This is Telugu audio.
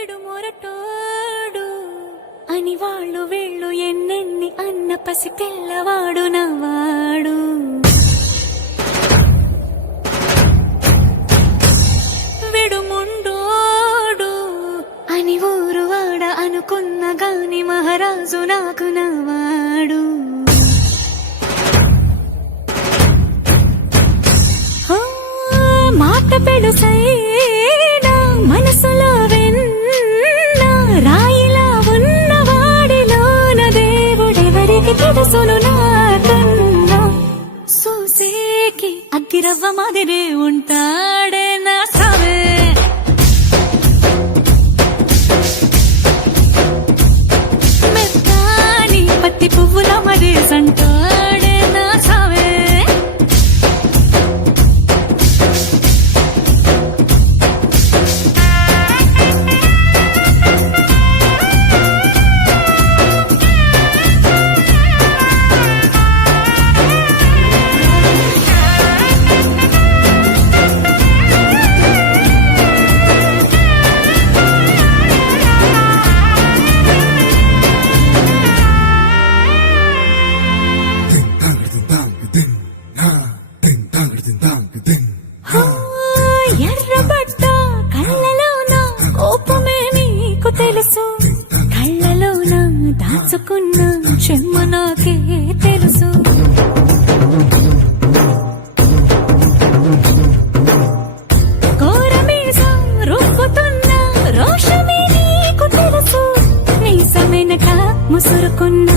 వీడు మొరటోడు అని వాళ్ళు వీళ్ళు ఎన్నెన్ని అన్న పసి పిల్లవాడు నవాడు. వీడు ముండోడు అని ఊరు వాడ అనుకున్న గాని మహారాజు నాకు నవాడు. మాట పెడుసైనా మనసులో వెన్న రాయిలా ఉన్నవాడిలోన దేవుడెవరికి తెలుసును నాకన్నా. సూసేకి అగ్గిరవ్వ మాదిరే ఉంటాడే నా సావే. మెత్తాని పత్తి పువ్వుల మరి సంటాడే నా సావే. ఎర్రబడ్డ కళ్ళలోన కోపమే నీకు తెలుసు, కళ్ళలోన దాచుకున్న చెమ్మ నాకే తెలుసు. కోరమీసం రుబ్బుతున్న రోషమే నీకు తెలుసు, మీసమెనక ముసురుకున్న